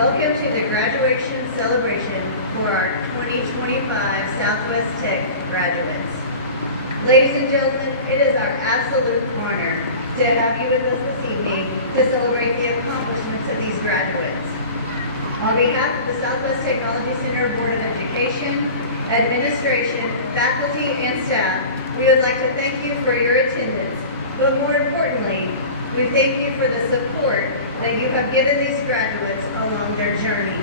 Welcome to the graduation celebration for our 2025 Southwest Tech graduates. Ladies and gentlemen, it is our absolute honor to have you with us this evening to celebrate the accomplishments of these graduates. On behalf of the Southwest Technology Center Board of Education, administration, faculty, and staff, we would like to thank you for your attendance, but more importantly, we thank you for the support that you have given these graduates along their journey.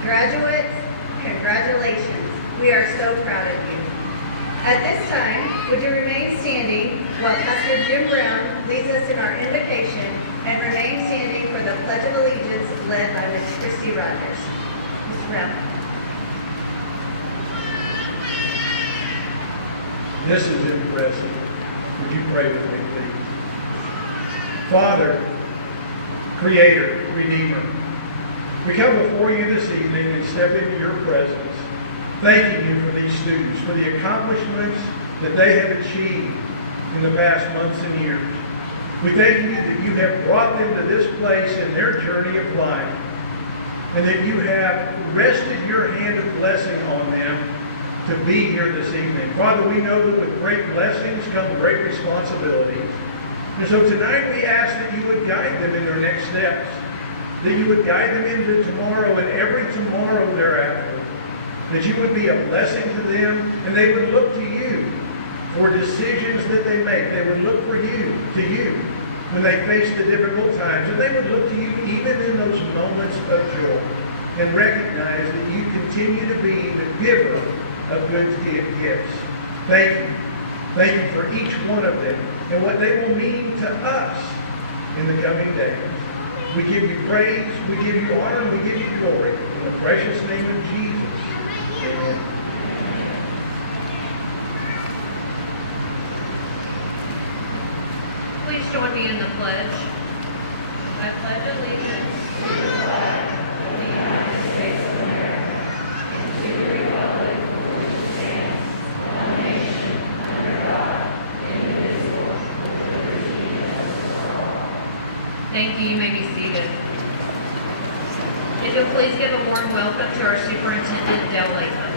Graduates, congratulations. We are so proud of you. At this time, would you remain standing while Pastor Jim Brown leads us in our invocation, and remain standing for the Pledge of Allegiance led by Ms. Christy Rogers. Mr. Brown. This is impressive. Would you pray with me, please? Father, Creator, Redeemer, we come before you this evening and step into your presence, thanking you for these students, for the accomplishments that they have achieved in the past months and years. We thank you that you have brought them to this place in their journey of life, and that you have rested your hand of blessing on them to be here this evening. Father, we know that with great blessings come great responsibilities. And so tonight we ask that you would guide them in their next steps, that you would guide them into tomorrow and every tomorrow thereafter, that you would be a blessing to them, and they would look to you for decisions that they make. They would look for you, to you, when they face the difficult times, and they would look to you even in those moments of joy, and recognize that you continue to be the giver of good gifts. Thank you. Thank you for each one of them and what they will mean to us in the coming days. We give you praise, we give you honor, and we give you glory. In the precious name of Jesus. Amen. Please join me in the pledge. I pledge allegiance to the flag of the United States of America and to the republic for which it stands, one nation, under God, indivisible, with liberty and justice for all. Thank you. You may be seated. If you'll please give a warm welcome to our Superintendent, Dale Latham.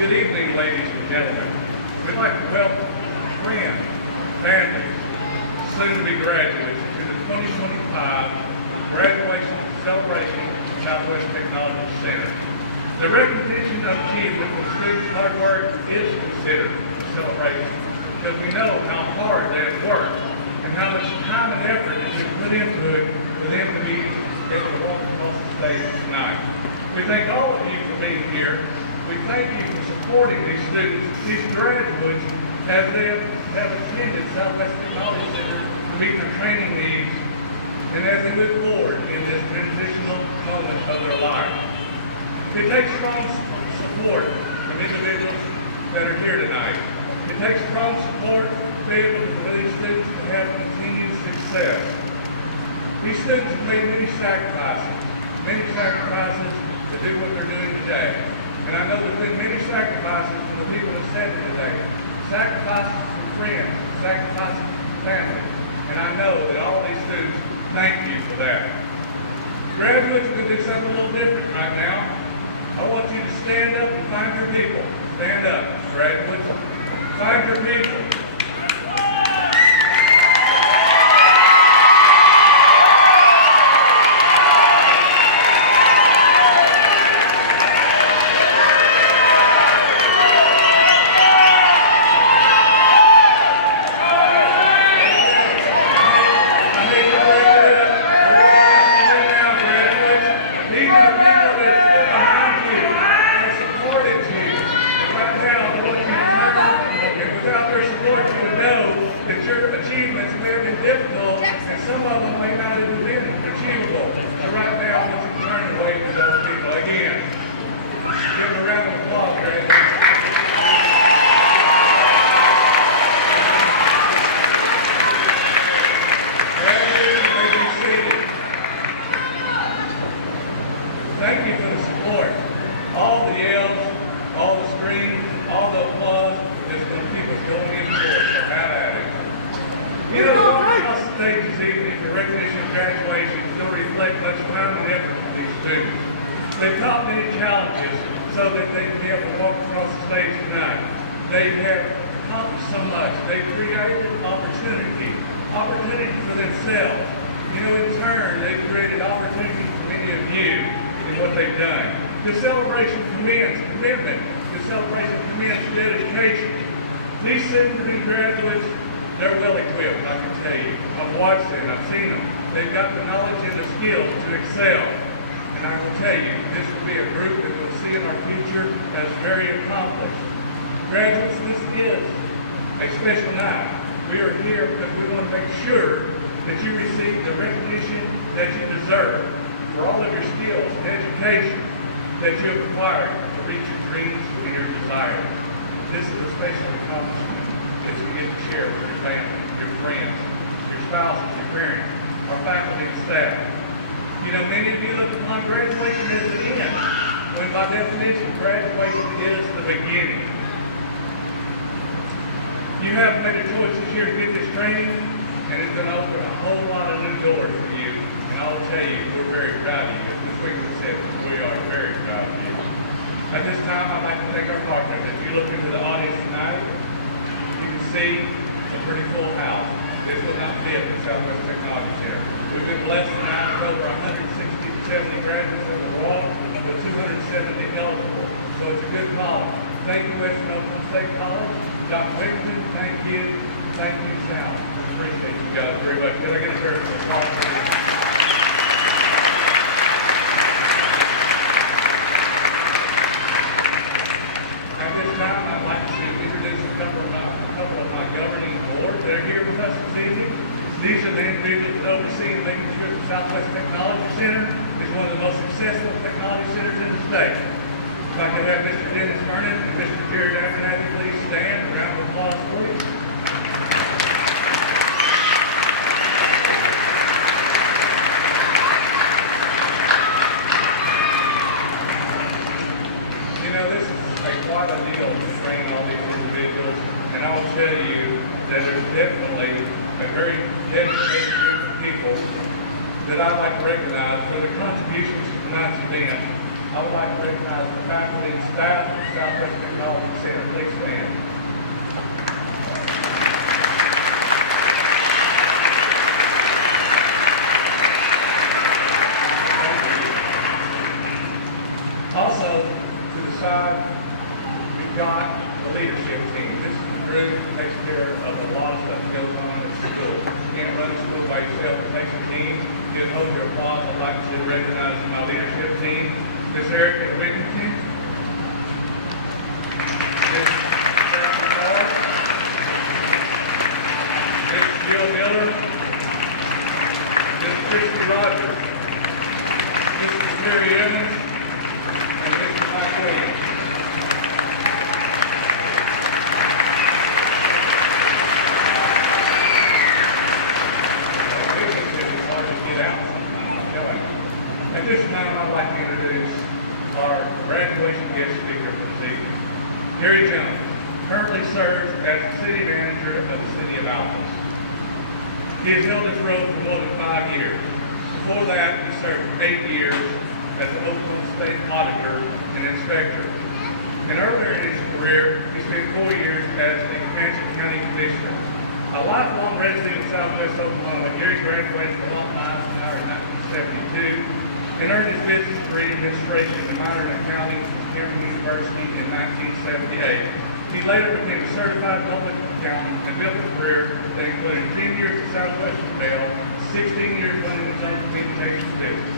Good evening, ladies and gentlemen. We'd like to welcome friends, families, soon-to-be graduates to the 2025 Graduation Celebration at Southwest Technology Center. The recognition of achievement for students' hard work is considered a celebration because we know how hard they have worked and how much time and effort has been put into it for them to be able to walk across the stage tonight. We thank all of you for being here. We thank you for supporting these students, these graduates, as they have attended Southwest Technology Center to meet their training needs and as they move forward in this transitional moment of their life. It takes strong support from individuals that are here tonight. It takes strong support to be able for these students to have continued success. These students have made many sacrifices to do what they're doing today. And I know there's been many sacrifices from the people that sat here today. Sacrifices from friends, sacrifices from family. And I know that all these students thank you for that. Graduates, we're going to do something a little different right now. I want you to stand up and find your people. Stand up, graduates. Find your people. Achievements may have been difficult, and some of them may not have been achievable. So right now, I want you to turn and wave to those people again. Give them a round of applause, graduates. Graduates, you may be seated. Thank you for the support. All the yells, all the screams, all the applause that's going to keep us going in the door, so have at it. You know, walking across the stage this evening for recognition of graduation still reflect much time and effort from these students. They've taught many challenges so that they can be able to walk across the stage tonight. They have accomplished so much. They've created opportunity for themselves. You know, in turn, they've created opportunity for many of you in what they've done. The celebration commends commitment. The celebration commends dedication. These soon-to-be graduates, they're well equipped, I can tell you. I've watched them, I've seen them. They've got the knowledge and the skills to excel. And I can tell you, this will be a group that we'll see in our future as very accomplished. Graduates, this is a special night. We are here because we want to make sure that you receive the recognition that you deserve for all of your skills and education that you have acquired to reach your dreams and your desires. This is a special accomplishment that you get to share with your family, your friends, your spouses, your parents, our faculty and staff. You know, many of you look upon graduation as the end, when by definition, graduation is the beginning. You have made a choice this year to get this training, and it's going to open a whole lot of new doors for you. And I'll tell you, we're very proud of you. As Ms. Wiggins said, we are very proud of you. At this time, I'd like to thank our partners. As you look into the audience tonight, you can see a pretty full house. This will not fit the Southwest Technology Center. We've been blessed tonight with over 160 to 70 graduates in the wall, with 270 eligible. So it's a good call. Thank you, Western Oklahoma State College. Dr. Wickman, thank you. Thank you, Sal. Appreciate you guys very much. Can I get a verse of applause for you? At this time, I'd like to introduce a couple of my governing board that are here with us this evening. These are the individuals that oversee and making sure the Southwest Technology Center is one of the most successful technology centers in the state. If I could have Mr. Dennis Vernon and Mr. Jared Abernathy please stand. A round of applause, please. You know, this is quite a deal to train all these individuals, and I will tell you that there's definitely a very dedicated group of people that I'd like to recognize for the contributions to tonight's event. I would like to recognize the faculty and staff of the Southwest Technology Center. Please stand. Also, to the side, we've got the leadership team. This is the group that takes care of a lot of stuff that goes on at the school. You can't run a school by yourself. It takes a team. You can hold your applause. I'd like to recognize my leadership team. Miss Erica Wigington, Miss Sarah McCall, Miss Jill Miller, Miss Christy Rogers, Mr. Terry Evans, and Mr. Mike Williams. It's hard to get out sometimes, I'm telling you. At this time, I'd like to introduce our graduation guest speaker for this evening. Gary Jones currently serves as the city manager of the city of Alphas. He has held this role for more than 5 years. Before that, he served for 8 years as the Oklahoma State auditor and inspector. And earlier in his career, he spent 4 years as the Comanche County Commissioner. A lifelong resident of Southwest Oklahoma, Gary graduated from Alphas in 1972 and earned his business degree in administration and minor in accounting from Cameron University in 1978. He later became a certified public accountant and built a career that included 10 years at Southwestern Bell, 16 years running his own communications business.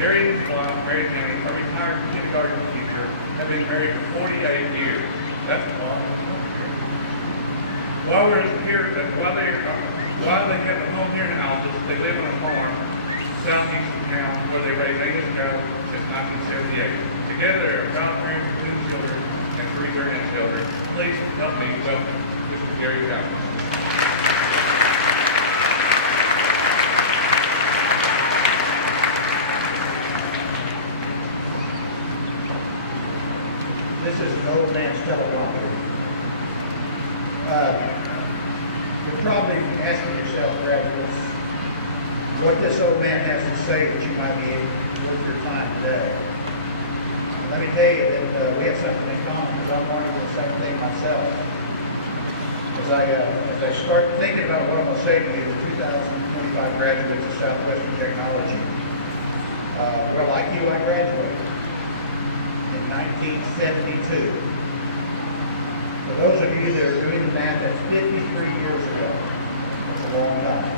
Gary and his wife, Mary Jane, a retired kindergarten teacher, have been married for 48 years. That's a lot. While they have a home here in Alphas, they live on a farm southeast of town where they raise 8 cattle since 1978. Together, they are proud parents of 2 children and 3 grandchildren. Please help me welcome Mr. Gary Jones. This is an old man's teleprompter. You're probably asking yourself, graduates, what this old man has to say that you might be worth your time today. And let me tell you that we have something in common because I'm learning the same thing myself. As I start thinking about what I'm going to say to you, the 2025 graduates of Southwestern Technology, well, like you, I graduated in 1972. For those of you that are doing the math, that's 53 years ago. That's a long time.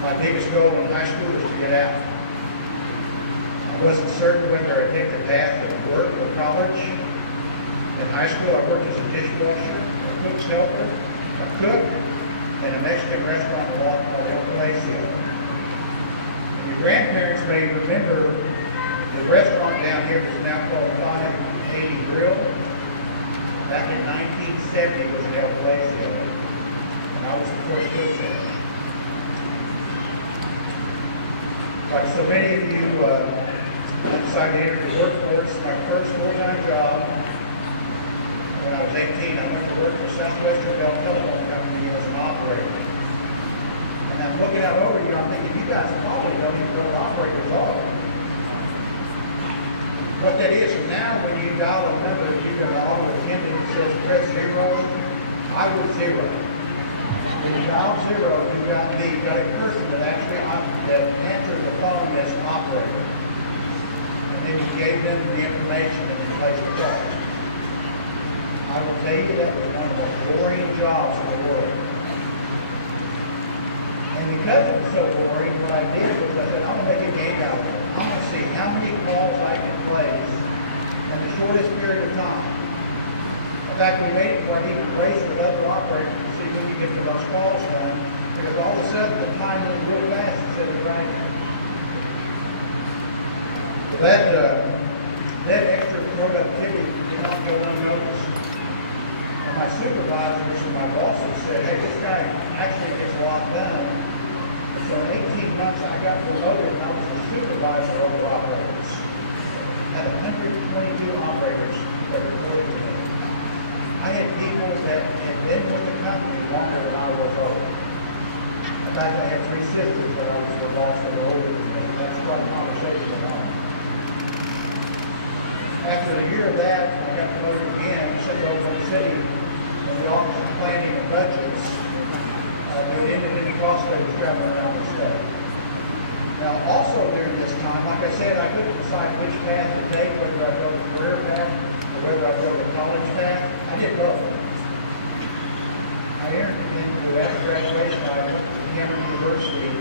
My biggest goal in high school was to get out. I wasn't certain whether I'd take the path of work or college. In high school, I worked as a dishwasher, a cook's helper, a cook, in a Mexican restaurant in El Palacio. And your grandparents may remember the restaurant down here that's now called 580 Grill. Back in 1970 was in El Palacio, and I was the first cook there. Like so many of you, I decided to enter the workforce. My first full-time job, when I was 18, I went to work for Southwestern Bell Telephone Company as an operator. And I'm looking out over you, I'm thinking, you guys probably don't even know what operators are. What that is, now when you dial a number, you get an auto attendant that says press 0, I was 0. When you dial 0, you got a person that actually that answered the phone as an operator. And then you gave them the information and then placed the call. I will tell you that was one of the most boring jobs in the world. And because it was so boring, what I did was I said, I'm going to make a game out of it. I'm going to see how many calls I can place in the shortest period of time. In fact, we made it where I needed to race with other operators to see who could get the most calls done, because all of a sudden the time went real fast instead of grinding. That extra productivity did not go unnoticed. And my supervisors and my bosses said, hey, this guy actually gets a lot done. And so in 18 months, I got promoted and I was a supervisor over operators. I had 122 operators that reported to me. I had people that had been with the company longer than I was old. In fact, I had 3 sisters that I was the boss that were older than me. That's what the conversation went on. After a year of that, I got promoted again, sent over to the city in the Office of Planning and Budgets. Doing independent prospectors traveling around the state. Now, also during this time, like I said, I couldn't decide which path to take, whether I go the career path or whether I go the college path. I did both. I entered into after graduation, I went to Cameron University,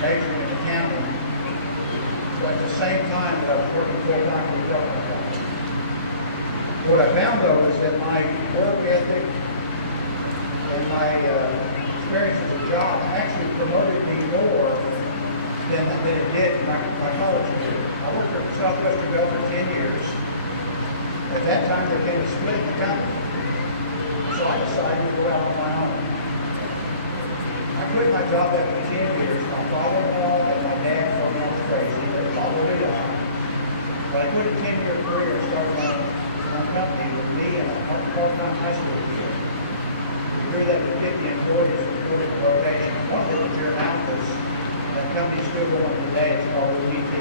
majoring in accounting. So at the same time that I was working full-time for the government company. What I found, though, is that my work ethic and my experience as a job actually promoted me more than it did in my college career. I worked for Southwestern Bell for 10 years. At that time, there came a split in the company. So I decided to go out on my own. I quit my job after 10 years. My father-in-law and my dad thought I was crazy. They followed it on. But I quit a 10-year career and started my own company with me and a part-time high school teacher. We grew that to 50 employees with good rotation. One of them was here in Alphas. That company's still going today. It's called OTT.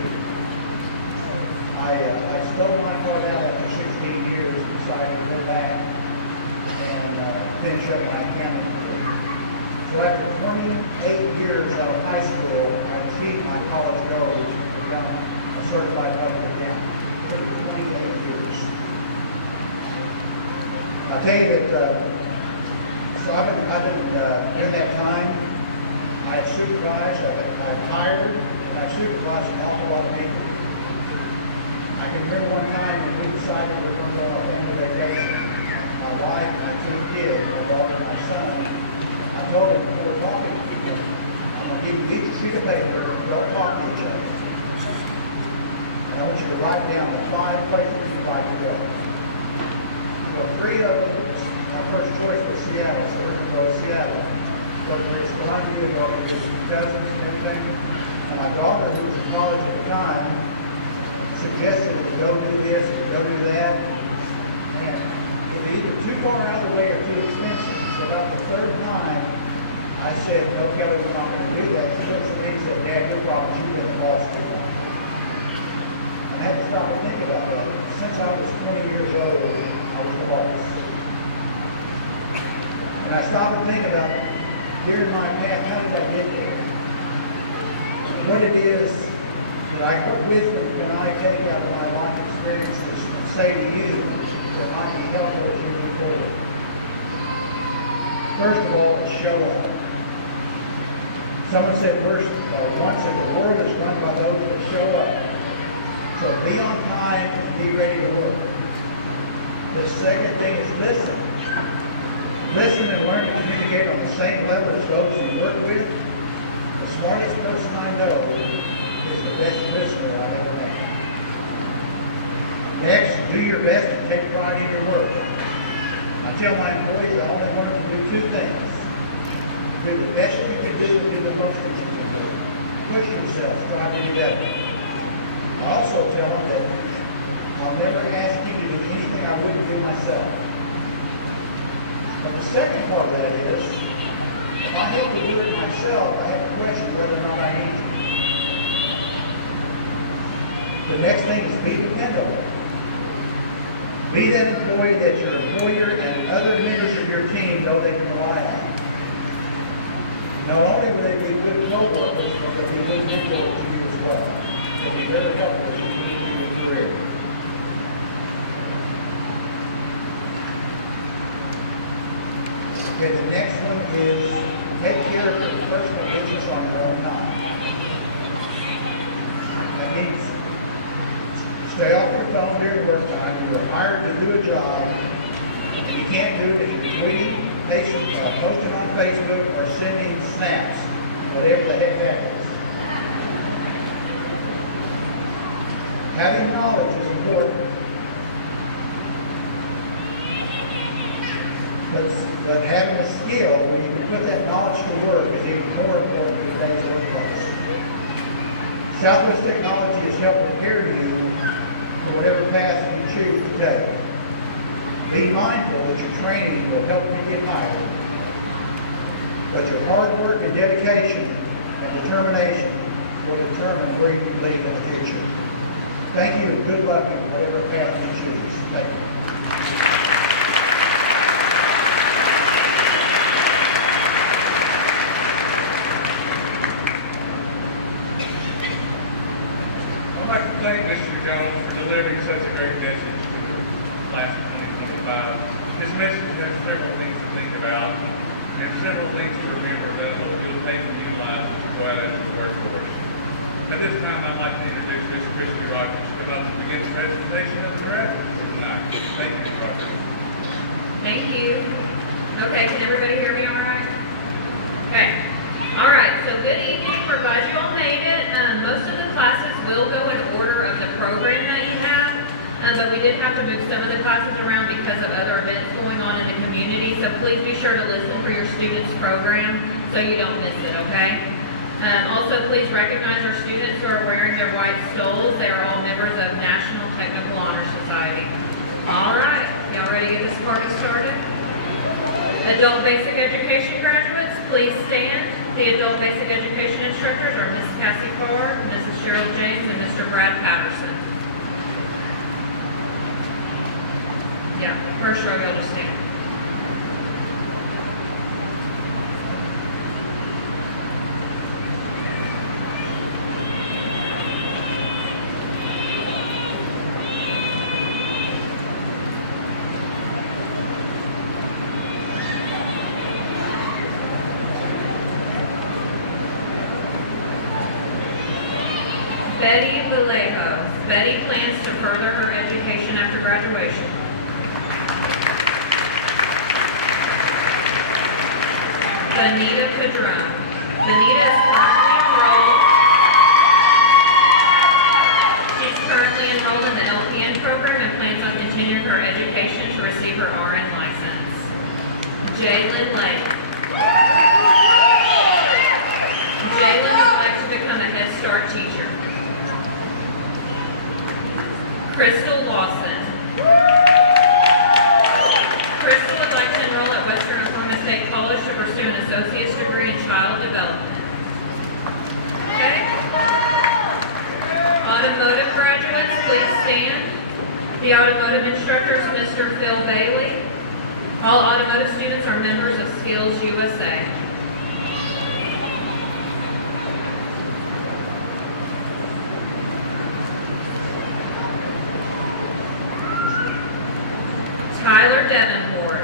I stole my part out after 16 years and decided to go back and finish up my accounting degree. So after 28 years out of high school, I achieved my college goal, which was to become a certified public accountant. It took me 28 years. I'll tell you that, so I've been during that time, I had supervised, I've hired, and I've supervised an awful lot of people. I can remember one time when we decided we were going to go on a family vacation. My wife and my 2 kids, my daughter and my son, I told them before talking to people, I'm going to give you each a sheet of paper and don't talk to each other. And I want you to write down the 5 places you'd like to go. Well, 3 of them, my first choice was Seattle, so we're going to go to Seattle. But it's fun to do it over with cousins and everything. And my daughter, who was in college at the time, suggested that we go do this and go do that. And if either too far out of the way or too expensive. So about the third time, I said, no, Kelly, we're not going to do that. She looks at me and said, Dad, your problem is you've been the boss too long. And I had to stop and think about that. Since I was 20 years old, I was the boss. And I stopped and think about, during my path, how did I get there? And what it is that I hope wisdom can I take out of my life experiences and say to you that might be helpful as you move forward. First of all, is show up. Someone said once that the world is run by those that show up. So be on time and be ready to work. The second thing is listen. Listen and learn to communicate on the same level as those you work with. The smartest person I know is the best listener I ever met. Next, do your best and take pride in your work. I tell my employees I only want them to do two things. Do the best you can do and do the most that you can do. Push yourself, strive to do better. I also tell them that I'll never ask you to do anything I wouldn't do myself. But the second part of that is, if I have to do it myself, I have to question whether or not I need to. The next thing is be dependable. Be that employee that your employer and other members of your team know they can rely on. Not only will they be good co-workers, but they'll be good mentors to you as well. They'll be very helpful as you move through your career. Okay, the next one is take care of your personal business on your own time. That means stay off your phone during work time. You were hired to do a job, and you can't do it if you're tweeting, posting on Facebook, or sending snaps, whatever the heck that is. Having knowledge is important. But having a skill where you can put that knowledge to work is even more important in today's workplace. Southwest Technology has helped prepare you for whatever path you choose to take. Be mindful that your training will help you get hired. But your hard work and dedication and determination will determine where you lead in the future. Thank you and good luck in whatever path you choose. Thank you. I'd like to thank Mr. Jones for delivering such a great message to the class of 2025. His message has several things to think about and several things to remember that you'll take and utilize as you go out into the workforce. At this time, I'd like to introduce Ms. Christy Rogers to come up and begin the presentation of the graduates for tonight. Thank you, Ms. Rogers. Thank you. Okay, can everybody hear me all right? Okay. All right, so good evening. We're glad you all made it. Most of the classes will go in order of the program that you have, but we did have to move some of the classes around because of other events going on in the community, so please be sure to listen for your students' program so you don't miss it, okay? Also, please recognize our students who are wearing their white stoles. They are all members of National Technical Honor Society. All right, y'all ready to get this party started? Adult Basic Education graduates, please stand. The Adult Basic Education instructors are Ms. Cassie Ford, Mrs. Cheryl James, and Mr. Brad Patterson. Yeah, first row, y'all just stand. Betty Vallejo. Betty plans to further her education after graduation. Benita Padron. Benita is currently enrolled. She's currently enrolled in the LPN program and plans on continuing her education to receive her RN license. Jalen Lake. Jalen would like to become a Head Start teacher. Crystal Lawson. associate's degree in child development. Okay? Automotive graduates, please stand. The automotive instructor is Mr. Phil Bailey. All automotive students are members of Skills USA. Tyler Davenport.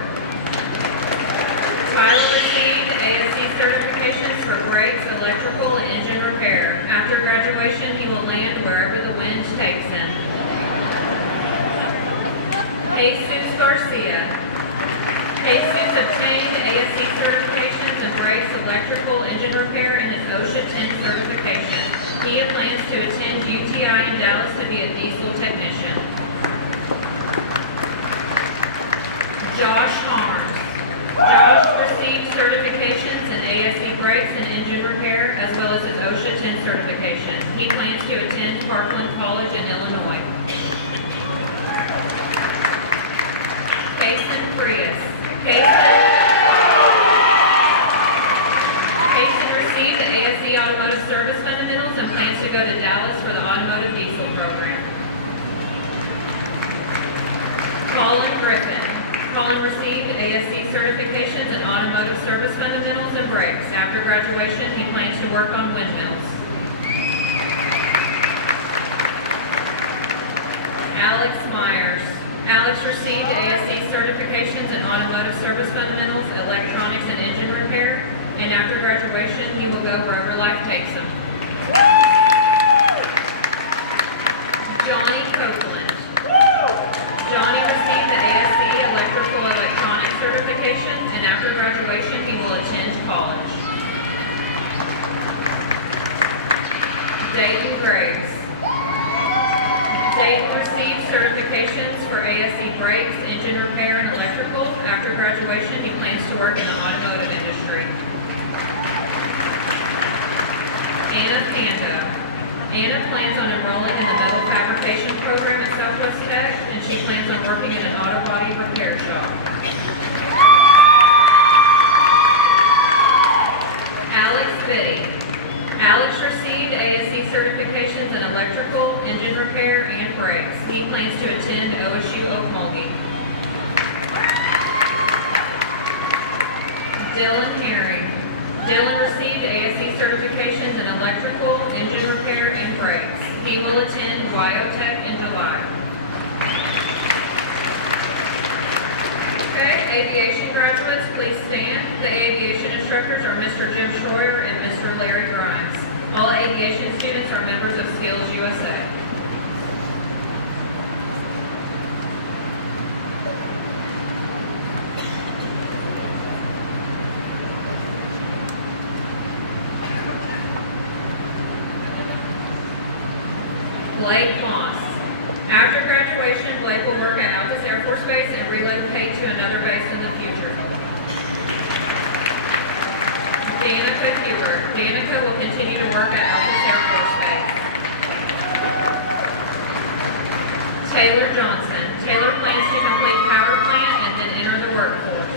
Tyler received ASE certifications for brakes, electrical, and engine repair. After graduation, he will land wherever the wind takes him. Jesus Garcia. Jesus obtained ASE certifications in brakes, electrical, engine repair, and his OSHA 10 certification. He plans to attend UTI in Dallas to be a diesel technician. Josh Harms. Josh received certifications in ASE brakes and engine repair, as well as his OSHA 10 certification. He plans to attend Parkland College in Illinois. Kason Frias. Kason received the ASE Automotive Service Fundamentals and plans to go to Dallas for the Automotive Diesel program. Colin Griffin. Colin received ASE certifications in Automotive Service Fundamentals and Brakes. After graduation, he plans to work on windmills. Alex Myers. Alex received ASE certifications in Automotive Service Fundamentals, Electronics, and Engine Repair, and after graduation, he will go wherever life takes him. Johnny Copeland. Johnny received the ASE Electrical Electronics certification, and after graduation, he will attend college. Dayton Graves. Dayton received certifications for ASE brakes, engine repair, and electrical. After graduation, he plans to work in the automotive industry. Anna Pando. Anna plans on enrolling in the metal fabrication program at Southwest Tech, and she plans on working in an auto body repair shop. Alex Biddy. Alex received ASE certifications in electrical, engine repair, and brakes. He plans to attend OSU Okmulgee. Dylan Herring. Dylan received ASE certifications in electrical, engine repair, and brakes. He will attend Wyotech in July. Okay, aviation graduates, please stand. The aviation instructors are Mr. Jim Schroyer and Mr. Larry Grimes. All aviation students are members of Skills USA. Blake Moss. After graduation, Blake will work at Altus Air Force Base and relocate to another base in the future. Danica Huber. Danica will continue to work at Altus Air Force Base. Taylor Johnson. Taylor plans to complete power plant and then enter the workforce.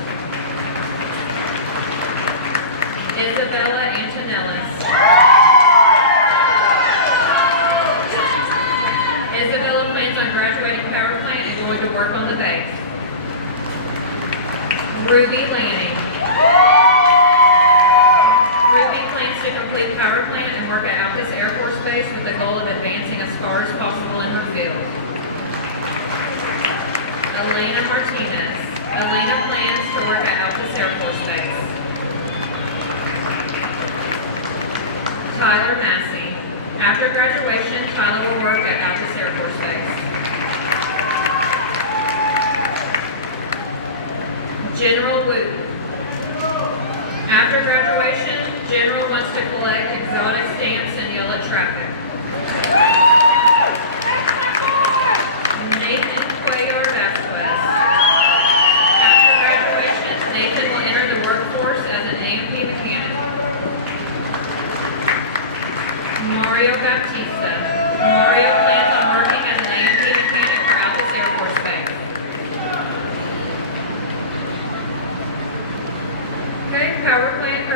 Isabella Antonellis. Isabella plans on graduating power plant and going to work on the base. Ruby Lanning. Ruby plans to complete power plant and work at Altus Air Force Base with the goal of advancing as far as possible in her field. Elena Martinez. Elena plans to work at Altus Air Force Base. Tyler Massey. After graduation, Tyler will work at Altus Air Force Base. General Wu. After graduation, General wants to collect exotic stamps and yell at traffic. Nathan Cuellar Vasquez. After graduation, Nathan will enter the workforce as an A&P mechanic. Mario Baptista. Mario plans on working as an A&P mechanic for Altus Air Force Base. Okay, power plant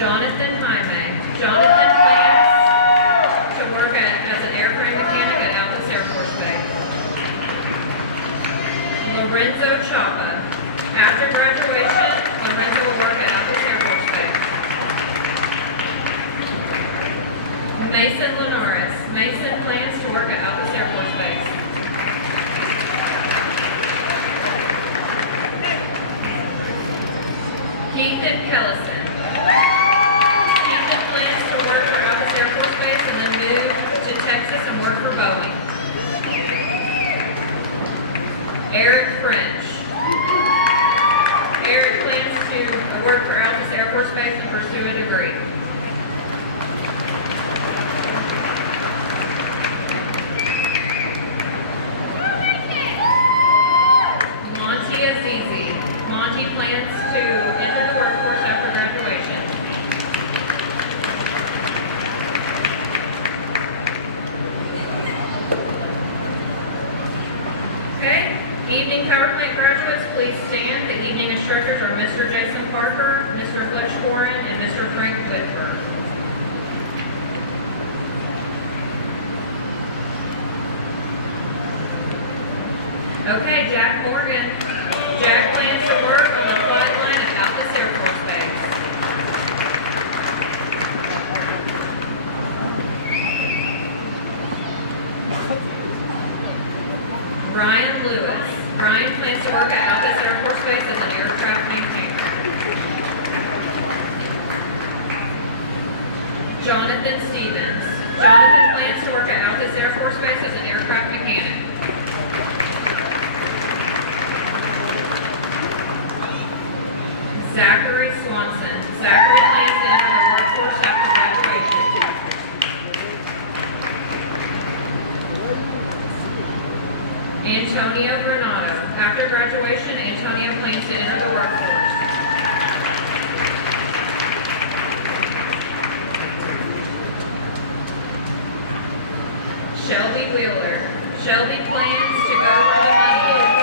Jonathan Jaime. Jonathan plans to work as an airframe mechanic at Atlas Air Force Base. Lorenzo Chapa. After graduation, Lorenzo will work at Atlas Air Force Base. Mason Linares. Mason plans to work at Atlas Air Force Base. Keithan Kellison. Keithan plans to work for Atlas Air Force Base and then move to Texas and work for Boeing. Eric French. Eric plans to work for Atlas Air Force Base and pursue a degree. Monty Azizi. Monty plans to enter the workforce after graduation. Okay, evening power plant graduates, please stand. The evening instructors are Mr. Jason Parker, Mr. Fletch Warren, and Mr. Frank Whitford. Okay, Jack Morgan. Jack plans to work on the flight line at Atlas Air Force Base. Ryan Lewis. Ryan plans to work at Atlas Air Force Base as an aircraft maintainer. Jonathan Stevens. Jonathan plans to work at Atlas Air Force Base as an aircraft mechanic. Zachary Swanson. Zachary plans to enter the workforce after graduation. Antonio Granado. After graduation, Antonio plans to enter the workforce. Shelby Wheeler. Shelby plans to go where the money is.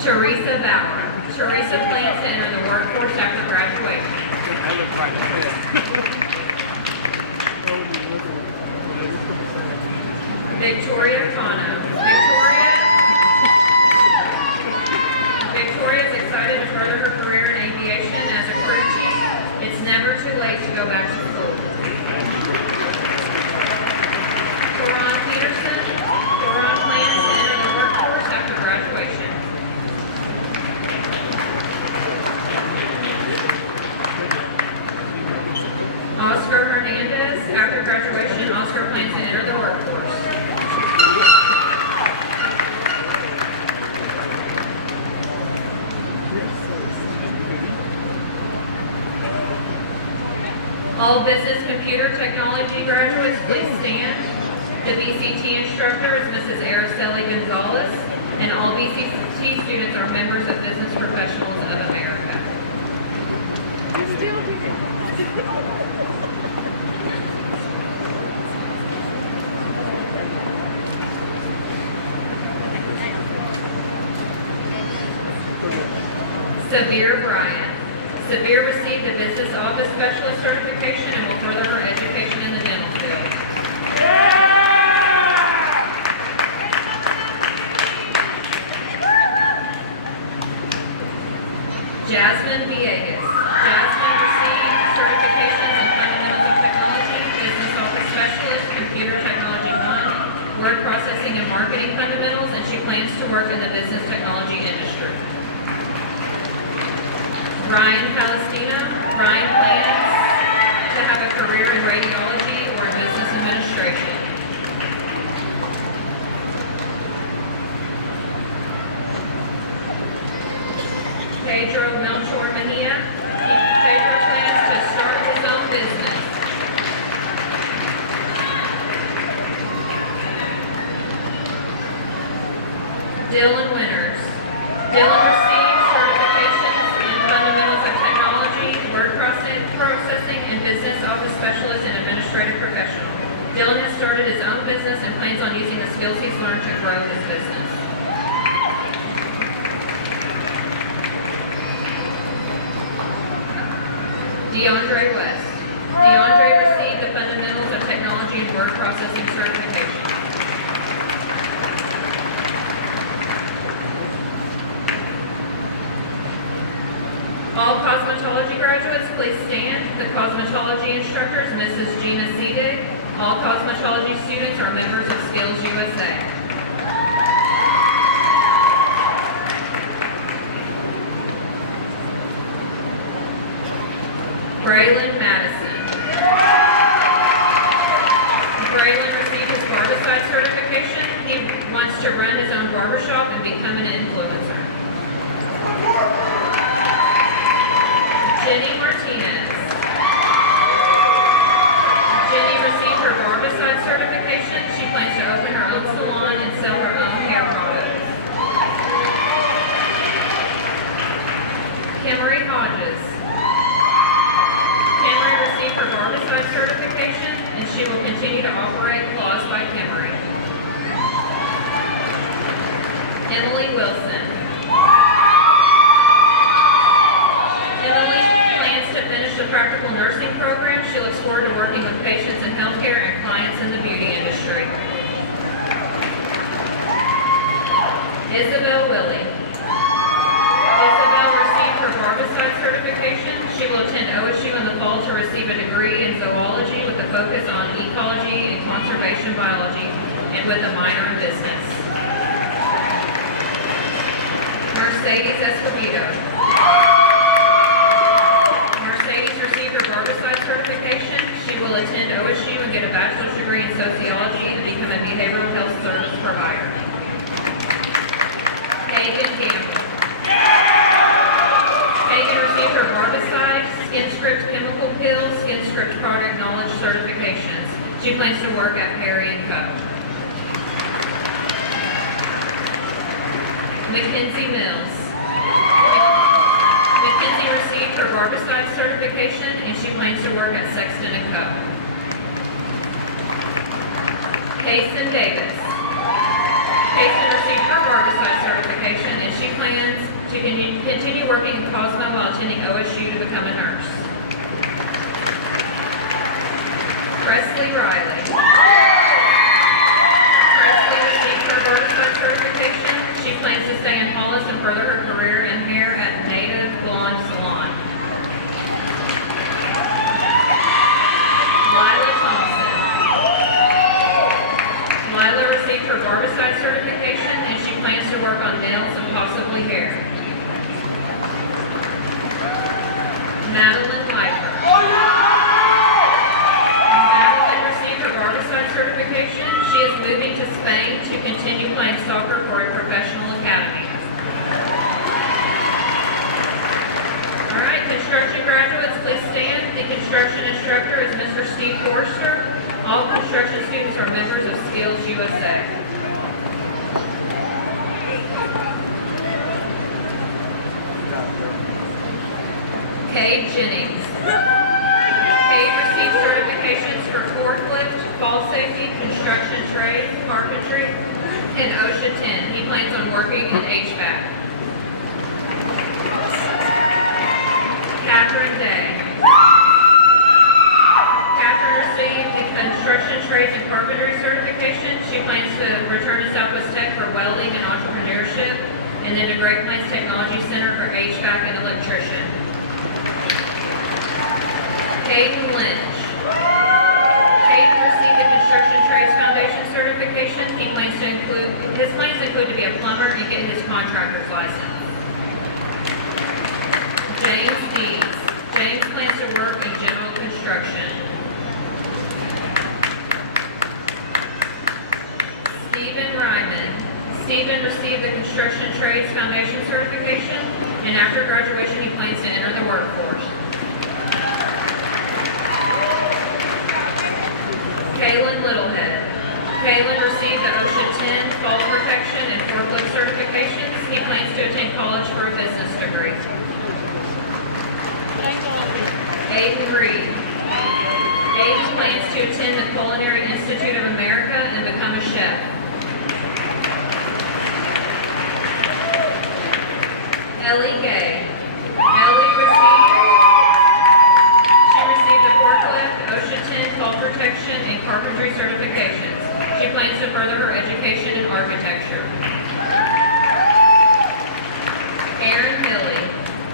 Teresa Bauer. Teresa plans to enter the workforce after graduation. Victoria Cano. Victoria is excited to further her career in aviation as a crew chief. It's never too late to go back to school. Coron Peterson. Coron plans to enter the workforce after graduation. Oscar Hernandez. After graduation, Oscar plans to enter the workforce. All business computer technology graduates, please stand. The BCT instructor is Mrs. Araceli Gonzalez, and all BCT students are members of Business Professionals of America. Severe Bryant. Severe received the Business Office Specialist certification and will further her education in the dental field. Jasmine Villegas. Jasmine received certifications in Fundamentals of Technology, Business Office Specialist, Computer Technology 1, Word Processing and Marketing Fundamentals, and she plans to work in the business technology industry. Ryan Palestino. Ryan plans to have a career in radiology or in business administration. Pedro Melchor Mejia. Pedro plans to start his own business. Dylan Winters. Dylan received certifications in Fundamentals of Technology, Word Processing, and Business Office Specialist and Administrative Professional. Dylan has started his own business and plans on using the skills he's learned to grow his business. DeAndre West. DeAndre received the Fundamentals of Technology and Word Processing certification. All cosmetology graduates, please stand. The cosmetology instructor is Mrs. Gina Seedig. All cosmetology students are members of Skills USA. Braylon Madison. Braylon received his barbicide certification. He wants to run his own barbershop and become an influencer. Jenny Martinez. Jenny received her barbicide certification. She plans to open her own salon and sell her own hair products. Kimmery Hodges. Kimmery received her barbicide certification, and she will continue to operate Claws by Kimmery. Emily Wilson. Emily plans to finish the practical nursing program. She looks forward to working with patients in healthcare and clients in the beauty industry. Isabel Willie. Isabel received her barbicide certification. She will attend OSU in the fall to receive a degree in zoology with a focus on ecology and conservation biology and with a minor in business. Mercedes Escobedo. Mercedes received her barbicide certification. She will attend OSU and get a bachelor's degree in sociology and become a behavioral health service provider. Hagen Gamble. Hagen received her barbicide, skin script chemical pills, skin script product knowledge certifications. She plans to work at Perry & Co. Mackenzie Mills. Mackenzie received her barbicide certification and she plans to work at Sexton & Co. Kaysen Davis. Kaysen received her barbicide certification and she plans to continue working in Cosmo while attending OSU to become a nurse. Presley Riley. Presley received her barbicide certification. She plans to stay in Hollis and further her career in hair at Native Blonde Salon. Lila Thompson. Lila received her barbicide certification and she plans to work on nails and possibly hair. Madeline Leiper. Madeline received her barbicide certification. She is moving to Spain to continue playing soccer for a professional academy. All right, construction graduates, please stand. The construction instructor is Mr. Steve Forster. All construction students are members of Skills USA. Kay Jennings. Kay received certifications for forklift, fall safety, construction trades, carpentry, and OSHA 10. He plans on working in HVAC. Catherine Day. Catherine received the construction trades and carpentry certification. She plans to return to Southwest Tech for welding and entrepreneurship, and then to Great Plains Technology Center for HVAC and electrician. Caden Lynch. Caden received the Construction Trades Foundation certification. His plans include to be a plumber and get his contractor's license. James Dees. James plans to work in general construction. Stephen Ryman. Stephen received the Construction Trades Foundation certification, and after graduation, he plans to enter the workforce. Kaylin Littlehead. Kaylin received the OSHA 10 fall protection and forklift certifications. He plans to attend college for a business degree. Aiden Reed. Aiden plans to attend the Culinary Institute of America and become a chef Ellie Gay. Ellie received the forklift, OSHA 10 fault protection, and carpentry certifications. She plans to further her education in architecture. Erin Hilly.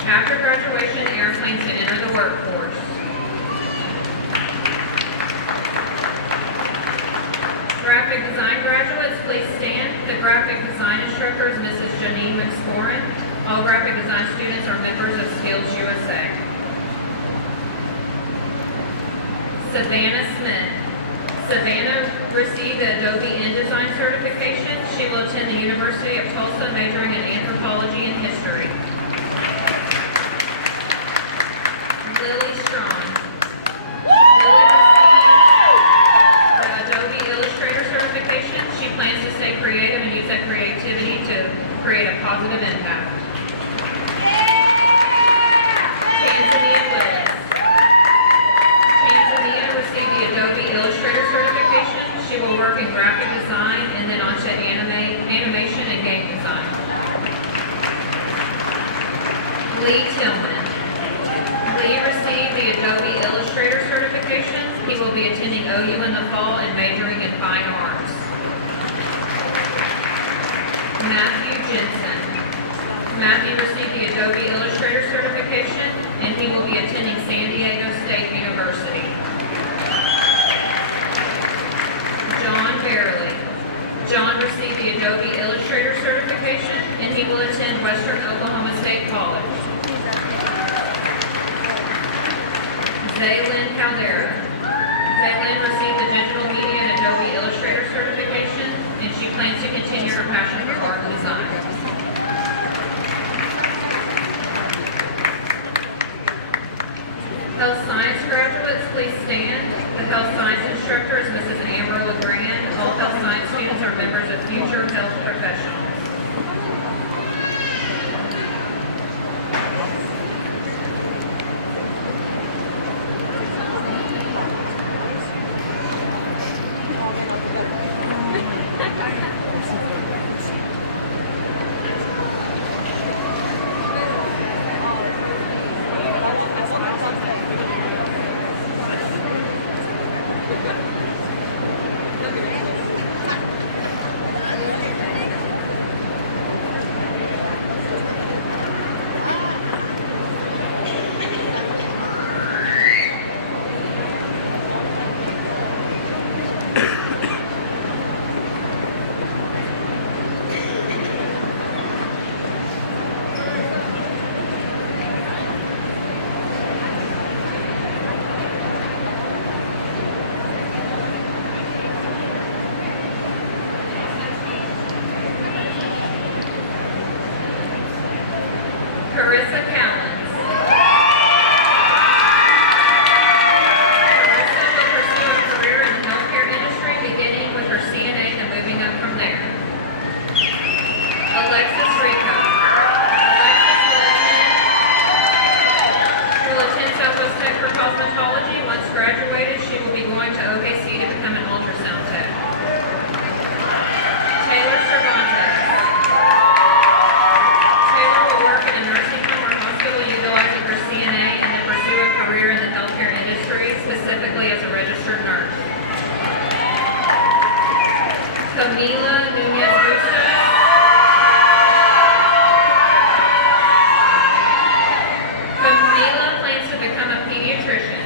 After graduation, Erin plans to enter the workforce. Graphic design graduates, please stand. The graphic design instructor is Mrs. Janine McSporin. All graphic design students are members of Skills USA. Savannah Smith. Savannah received the Adobe InDesign certification. She will attend the University of Tulsa majoring in anthropology and history. Lily Strong. Lily received the Adobe Illustrator certification. She plans to stay creative and use that creativity to create a positive impact. Tanzania Willis. Tanzania received the Adobe Illustrator certification. She will work in graphic design and then onto animation and game design. Lee Tillman. Lee received the Adobe Illustrator certification. He will be attending OU in the fall and majoring in fine arts. Matthew Jensen. Matthew received the Adobe Illustrator certification, and he will be attending San Diego State University. John Barely. John received the Adobe Illustrator certification, and he will attend Western Oklahoma State College. Zaylin Caldera. Zaylin received the Digital Media and Adobe Illustrator certification, and she plans to continue her passion for art and design. Health science graduates, please stand. The health science instructor is Mrs. Amber LeGrand. All health science students are members of Future Health Professionals. Carissa Callens. Carissa will pursue a career in the healthcare industry, beginning with her CNA and moving up from there. Alexis Rico. Alexis will attend Southwest Tech for cosmetology. Once graduated, she will be going to OKC to become an ultrasound tech. Taylor Cervantes. Taylor will work in a nursing home or hospital utilizing her CNA and then pursue a career in the healthcare industry, specifically as a registered nurse. Camila Nunez Bustos. Camila plans to become a pediatrician.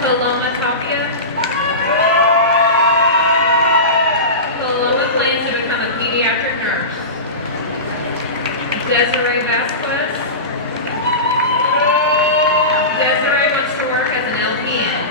Paloma Tapia. Paloma plans to become a pediatric nurse. Desiree Vasquez. Desiree wants to work as an LPN.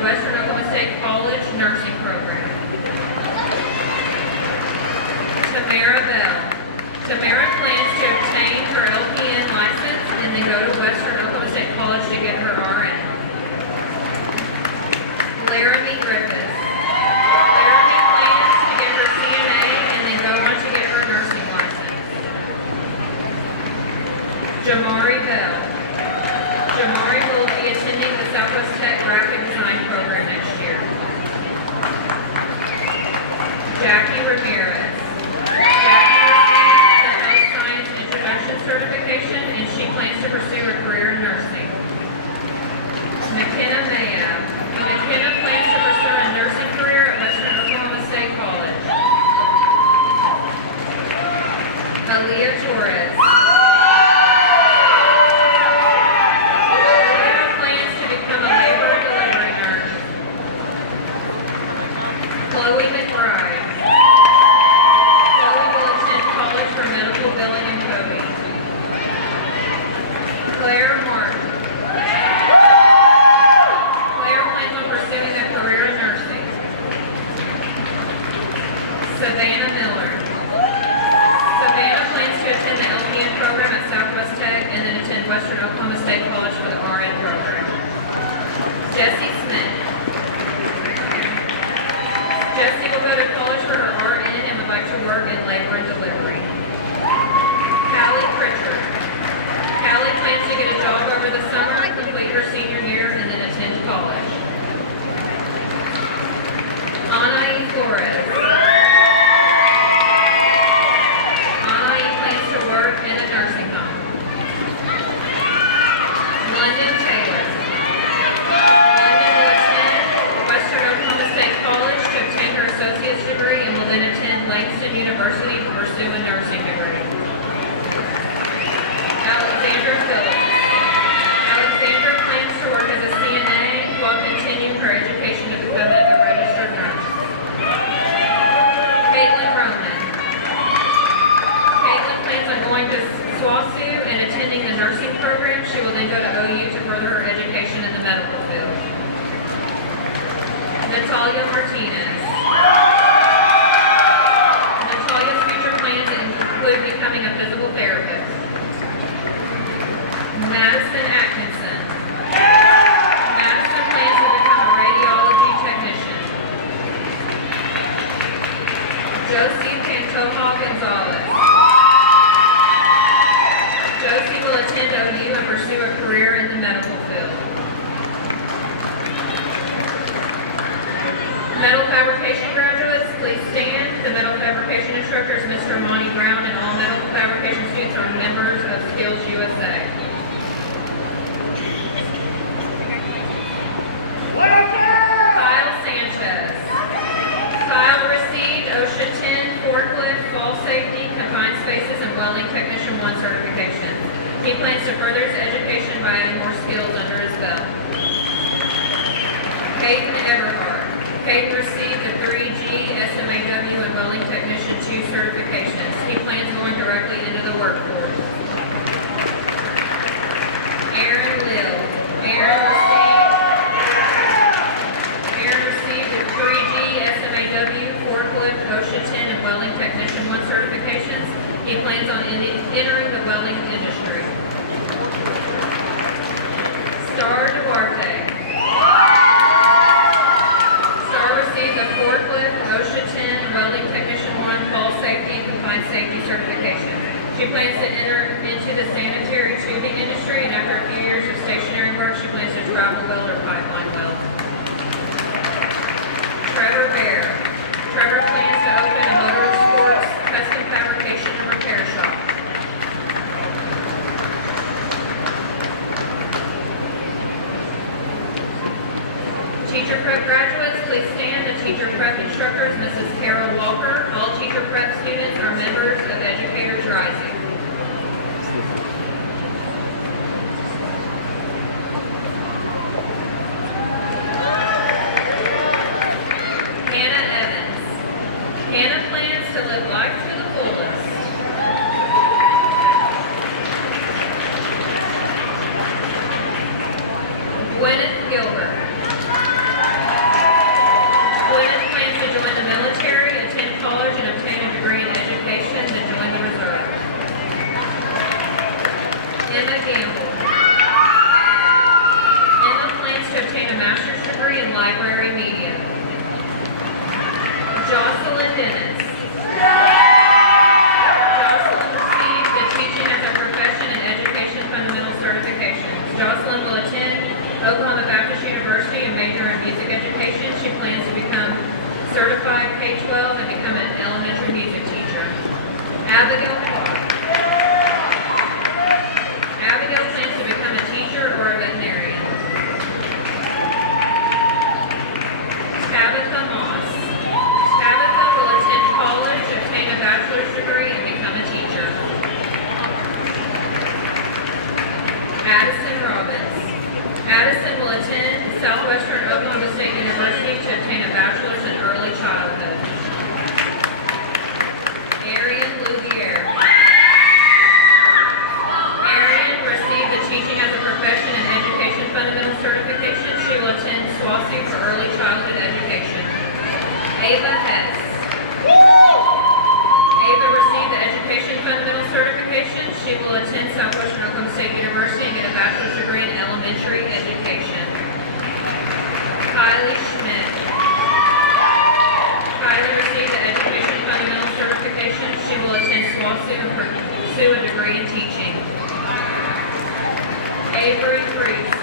Western Oklahoma State College nursing program. Tamara Bell. Tamara plans to obtain her LPN license and then go to Western Oklahoma State College to get her RN. Laramie Griffiths. Laramie plans to get her CNA and then go on to get her nursing license. Jamari Bell. Jamari will be attending the Southwest Tech Graphic Design program next year. Jackie Ramirez. Jackie received the Health Science Introduction Certification and she plans to pursue a career in nursing. McKenna Mayab. McKenna plans to pursue a nursing career at Western Oklahoma State College. Aaliyah Torres. Aaliyah plans to become a labor and delivery nurse. Chloe McBride. Chloe will attend college for medical billing and coding. Claire Martin. Claire plans on pursuing a career in nursing. Savannah Miller. Savannah plans to attend the LPN program at Southwest Tech and then attend Western Oklahoma State College for the RN program. Jessie Smith. Jessie will go to college for her RN and would like to work in labor and delivery. Callie Pritchard. Callie plans to get a job over the summer, complete her senior year, and then attend college. Anai Flores. Anai plans to work in a nursing home. London Taylor. London will attend Western Oklahoma State College to obtain her associate's degree and will then attend Langston University to pursue a nursing degree. Alexandra Phillips. Alexandra plans to work as a CNA while continuing her education to become a registered nurse. Caitlin Roman. Caitlin plans on going to SWTC and attending the nursing program. She will then go to OU to further her education in the medical field. Natalia Martinez. Natalia's future plans include becoming a physical therapist. Madison Atkinson. Madison plans to become a radiology technician. Josie Pantoja Gonzalez. Josie will attend OU and pursue a career in the medical field. Metal fabrication graduates, please stand. The metal fabrication instructor is Mr. Monty Brown, and all metal fabrication students are members of Skills USA. Kyle Sanchez. Kyle received OSHA 10 forklift, fall safety, confined spaces, and welding technician 1 certification. He plans to further his education by adding more skills under his belt. Caden Everhart. Caden received the 3G SMAW and welding technician 2 certifications. He plans going directly into the workforce. Aaron Lill. Aaron received the 3G SMAW, forklift, OSHA 10, and welding technician 1 certifications. He plans on entering the welding industry. Star Duarte. Star received the forklift, OSHA 10, welding technician 1, fall safety, and confined safety certification. She plans to enter into the sanitary tubing industry, and after a few years of stationary work, she plans to travel weld or pipeline weld. Trevor Bear. Trevor plans to open a motorsports custom fabrication and repair shop. Teacher prep graduates, please stand. The teacher prep instructors, Mrs. Carol Walker. All teacher prep students are members of Educators Rising. Hannah Evans. Hannah plans to live life to the fullest. Gwyneth Gilbert. Emma Gamble. Emma plans to obtain a master's degree in library media. Jocelyn Dennis. Jocelyn received the Teaching as a Profession and Education Fundamental Certification. Jocelyn will attend Oklahoma Baptist University and major in music education. She plans to become certified K-12 and become an elementary music teacher. Abigail Clark. Abigail plans to become a teacher or a veterinarian. Tabitha Moss. Tabitha will attend college, obtain a bachelor's degree, and become a teacher. Addison Robbins. Addison will attend Southwestern Oklahoma State University to obtain a bachelor's in early childhood. Arian Louvier. Arian received the Teaching as a Profession and Education Fundamental Certification. She will attend SWTC for early childhood education. Ava Hess. Ava received the Education Fundamental Certification. She will attend Southwestern Oklahoma State University and get a bachelor's degree in elementary education. Kylie Schmidt. Kylie received the Education Fundamental Certification. She will attend SWTC and pursue a degree in teaching. Avery Priest.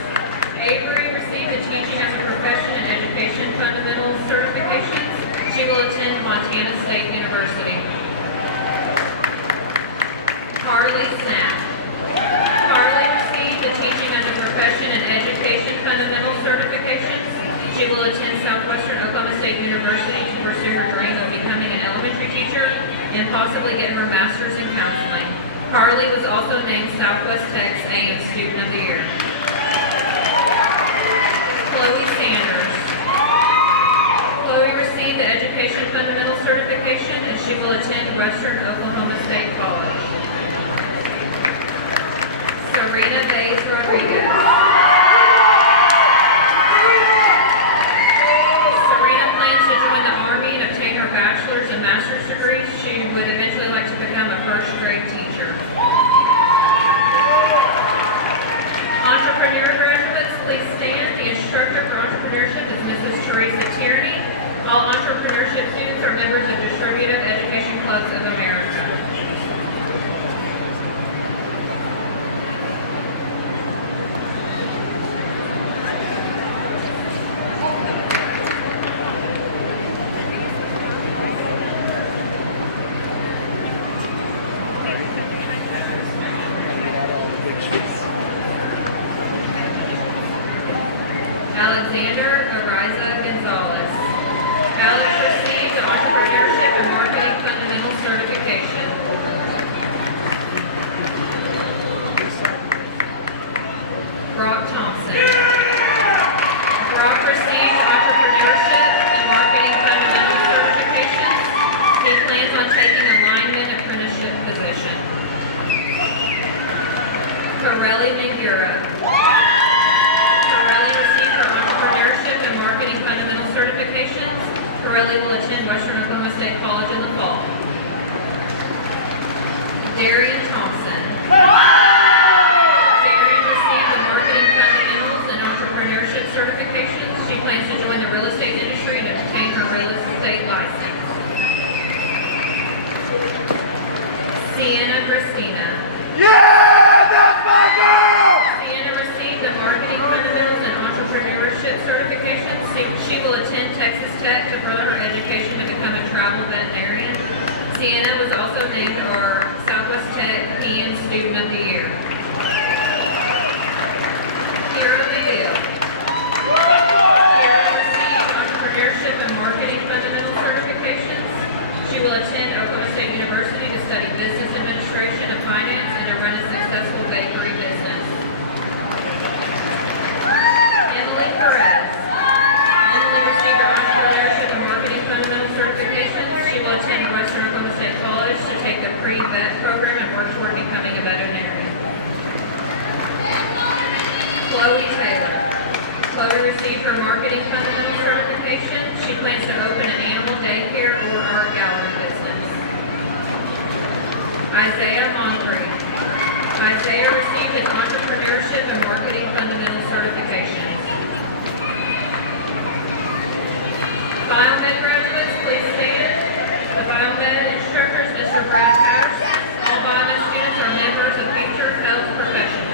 Avery received the Teaching as a Profession and Education Fundamental Certifications. She will attend Montana State University. Carly Snap. Carly received the Teaching as a Profession and Education Fundamental Certifications. She will attend Southwestern Oklahoma State University to pursue her dream of becoming an elementary teacher and possibly get her master's in counseling. Carly was also named Southwest Tech's A&M Student of the Year. Chloe Sanders. Chloe received the Education Fundamental Certification and she will attend Western Oklahoma State College. Serena Bays Rodriguez. Serena plans to join the Army and obtain her bachelor's and master's degrees. She would eventually like to become a first grade teacher. Entrepreneur graduates, please stand. The instructor for entrepreneurship is Mrs. Teresa Tierney. All entrepreneurship students are members of Distributive Education Clubs of America. Alexander Ariza Gonzalez. Alex received the Entrepreneurship and Marketing Fundamental Certification. Brock Thompson. Brock received Entrepreneurship and Marketing Fundamental Certifications. He plans on taking a lineman apprenticeship position. Corelli Mangura. Corelli received her Entrepreneurship and Marketing Fundamental Certifications. Corelli will attend Western Oklahoma State College in the fall. Darian Thompson. Darian received the Marketing Fundamentals and Entrepreneurship Certifications. She plans to join the real estate industry and obtain her real estate license. Sienna Christina. Yeah, that's my girl! Sienna received the Marketing Fundamentals and Entrepreneurship Certification. She will attend Texas Tech to further her education and become a travel veterinarian. Sienna was also named our Southwest Tech PM Student of the Year. Kira McGill. Kira received Entrepreneurship and Marketing Fundamental Certifications. She will attend Oklahoma State University to study Business Administration and Finance and to run a successful bakery business. Emily Perez. Emily received her Entrepreneurship and Marketing Fundamental Certifications. She will attend Western Oklahoma State College to take the pre-vet program and work toward becoming a veterinarian. Chloe Taylor. Chloe received her Marketing Fundamental Certification. She plans to open an animal daycare or art gallery business. Isaiah Moncrief. Isaiah received his entrepreneurship and marketing fundamental certifications. Biomed graduates, please stand. The biomed instructors, Mr. Brad Patterson. All biomed students are members of future health professionals.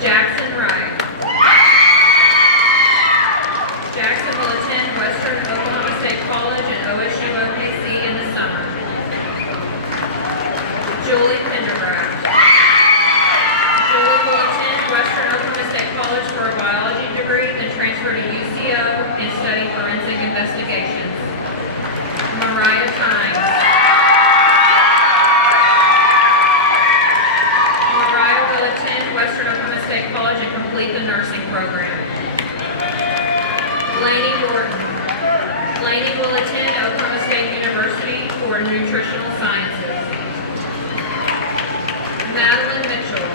Jackson Wright. Jackson will attend Western Oklahoma State College and OSU OKC in the summer. Julie Pendergraft. Julie will attend Western Oklahoma State College for a biology degree, then transfer to UCO and study forensic investigations. Mariah Tynes. Mariah will attend Western Oklahoma State College and complete the nursing program. Lainey Norton. Lainey will attend Oklahoma State University for nutritional sciences. Madeline Mitchell.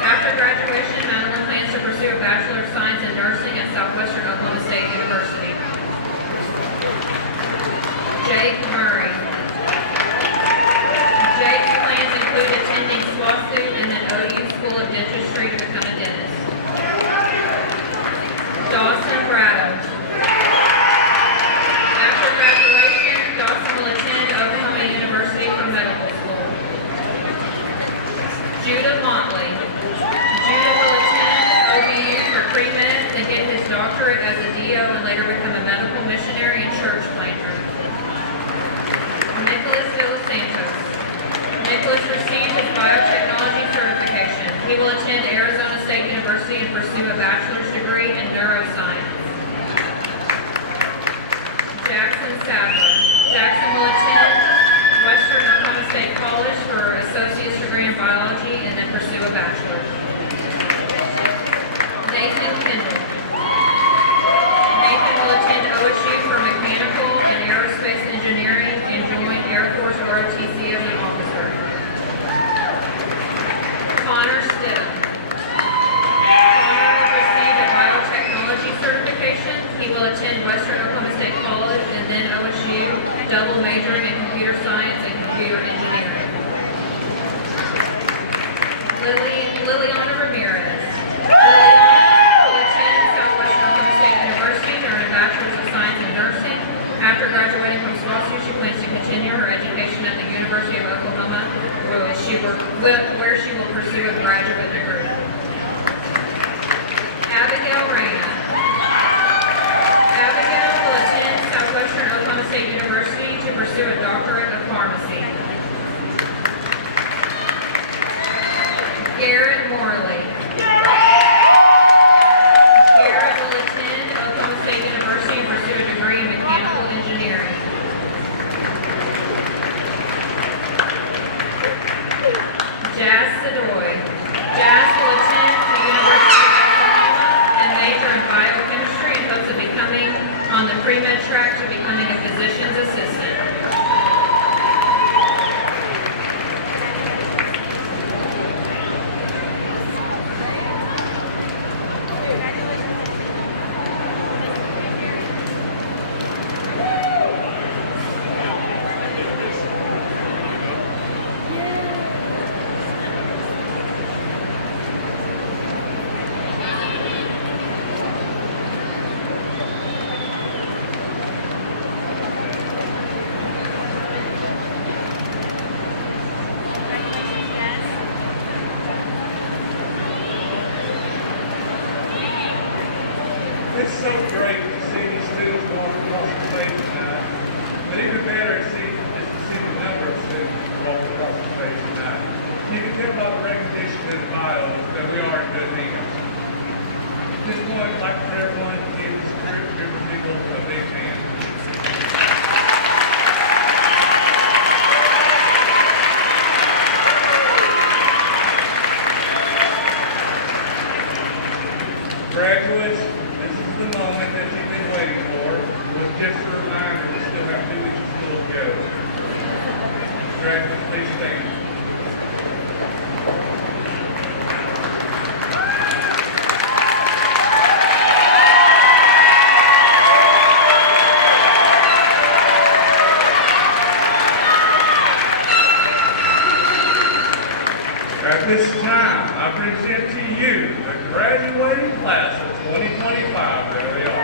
After graduation, Madeline plans to pursue a Bachelor of Science in Nursing at Southwestern Oklahoma State University. Jake Murray. Jake's plans include attending SWTC and then OU School of Dentistry to become a dentist. Dawson Bradham. After graduation, Dawson will attend Oklahoma University for medical school. Judah Motley. Judah will attend OBU for pre-med, then get his doctorate as a DO and later become a medical missionary and church planter. Nicholas De Los Santos. Nicholas received his biotechnology certification. He will attend Arizona State University and pursue a bachelor's degree in neuroscience. Jackson Sadler. Jackson will attend Western Oklahoma State College for associate's degree in biology and then pursue a bachelor's. Nathan Kendall. Nathan will attend OSU for mechanical and aerospace engineering and join Air Force ROTC as an officer. Connor Stidham. Connor will receive a biotechnology certification. He will attend Western Oklahoma State College and then OSU, double majoring in computer science and computer engineering. Liliana Ramirez. Liliana will attend Southwestern Oklahoma State University to earn a Bachelor's of Science in Nursing. After graduating from SWTC, she plans to continue her education at the University of Oklahoma, where she will pursue a graduate degree. Abigail Reyna. Abigail will attend Southwestern Oklahoma State University to pursue a doctorate of pharmacy. Garrett Morley. Garrett will attend Oklahoma State University and pursue a degree in mechanical engineering. Jazz Sadoy. Jazz will attend the University of Oklahoma and major in biochemistry in hopes of becoming on the pre-med track to becoming a physician's assistant. It's so great to see these students going across the state tonight, but even better is to see the number of students walking across the state tonight. You can tell by the recognition in the bio that we are in good hands. At this point, I'd like for everyone to give this group of people a big hand. Graduates, this is the moment that you've been waiting for. It was just a reminder to still have 2 weeks Graduates, please stand. At this time, I present to you the graduating class of 2025. There they are.